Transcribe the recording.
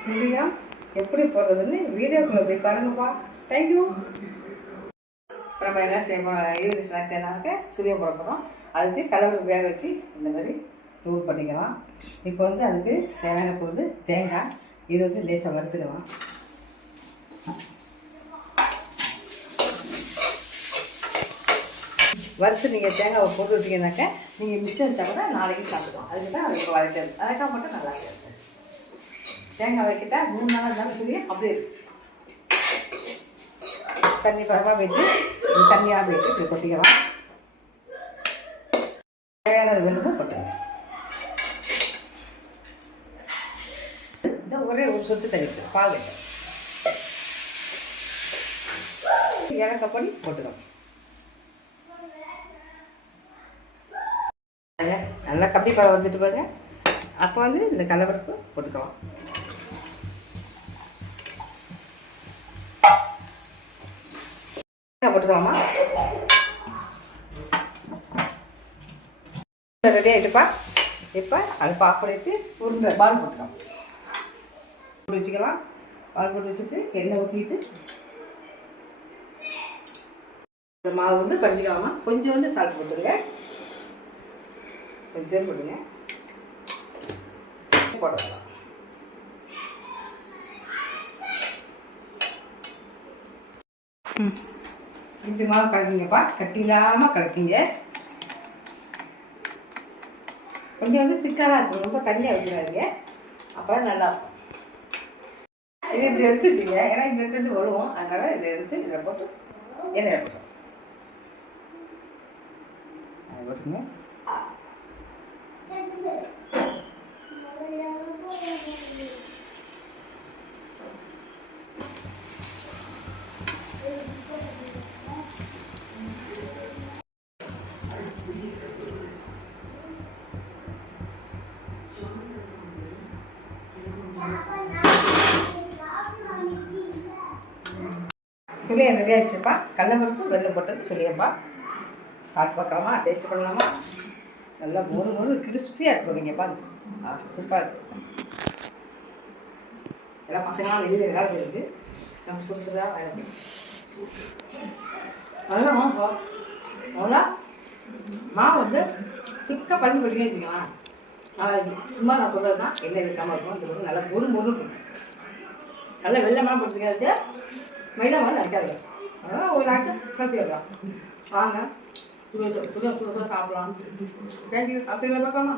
சுழியம் எப்படி போடுறதுன்னு வீடியோக்குள்ளே போய் பாருங்கப்பா. தேங்க்யூ. நம்ம என்ன செய்வோம், ஈவினிங் ஸ்நாக்ஸ் என்னாக்க சுழியம் போட போகிறோம். அதுக்கு கடவுள் வேக வச்சு இந்த மாதிரி தூள் பண்ணிக்கலாம். இப்போ வந்து அதுக்கு தேவையான பொருள் தேங்காய். இது வந்து லேசாக வறுத்துக்கலாம். வறுத்து நீங்கள் தேங்காவை போட்டு விட்டீங்கன்னாக்க நீங்கள் மிச்சம் வச்சா கூட நாளைக்கு சாப்பிடுவோம். அதுக்கு தான் அதுக்கு வறுக்கிறது. அதுக்காக மட்டும் நல்லா இருக்குது. தேங்காய் வைக்கிட்டா 3 நாள் இருந்தாலும் சொல்லி அப்படியே இருக்கு. தண்ணி பரவாயில்ல வைத்து தண்ணியாக வைத்து இப்படி கொட்டிக்கலாம். தேவையானது வேணுமோ கொட்டுங்க. இந்த ஒரே ஒரு சொட்டு தண்ணி பால் வைக்க இறக்கப்படி போட்டுக்கணும். நல்லா கப்பி பழம் வந்துட்டு பாருங்க. அப்போ வந்து இந்த கடலைப்பருப்பு போட்டுக்கலாம். போட்டுக்கலாமா? ரெடி ஆகிட்டுப்பா. இப்போ அதை ஆஃப் பண்ணிட்டு உருண்டை பால் போட்டுக்கலாம். போட்டு வச்சுக்கலாம். பால் போட்டு வச்சுட்டு எண்ணெய் ஊற்றிட்டு இந்த மாவு வந்து பண்ணிக்கலாமா. கொஞ்சோண்டு சால்ட் போட்டுருங்க. கொஞ்சம் போடுங்க. போடலாம். இப்படி மாவு கலக்கிங்கப்பா. கட்டி இல்லாமல் கலக்கிங்க. கொஞ்சம் வந்து திக்காக தான் இருக்கும். ரொம்ப தண்ணியாக வைக்கிறாங்க. அப்போ நல்லாயிருக்கும். இது இப்படி எடுத்து வச்சுங்க. ஏன்னா இப்படி எடுத்து விழுவோம். அதனால் இதை எடுத்து இதில் போட்டு எண்ணெய் போட்டுருவோம். அதை போட்டுங்க. சுழியம் ரெடி ஆகிடுச்சுப்பா. கடலைப்பருப்பு வெள்ளம் போட்டது சுழியப்பா. சாப்பிட்டு பார்க்கலாமா? டேஸ்ட் பண்ணலாமா? நல்லா மொறு கிறிஸ்பியாக இருக்குதுங்கப்பா. சூப்பராக இருக்குது. எல்லாம் பசங்களாம் வெளியில் விளையாட இருக்குது. நம்ம சுறுசுறாக வேணும். அதெல்லாம் அவ்வளோ மாவு வந்து திக்காக பண்ணி போட்டீங்கன்னு வச்சுக்கலாம். சும்மா நான் சொல்கிறது தான். எண்ணெய் வைக்காமல் இருக்கும். இது வந்து நல்லா மொறு இருக்கும். நல்லா வெள்ளமாக போட்டுருக்கீங்க. மைதா மாதிரி நடக்காது. அதான் ஒரு நாட்டு கற்றுக்கலாம். வாங்க சுட சாப்பிடலாம். தேங்க்யூ. அடுத்த பார்க்கலாமா?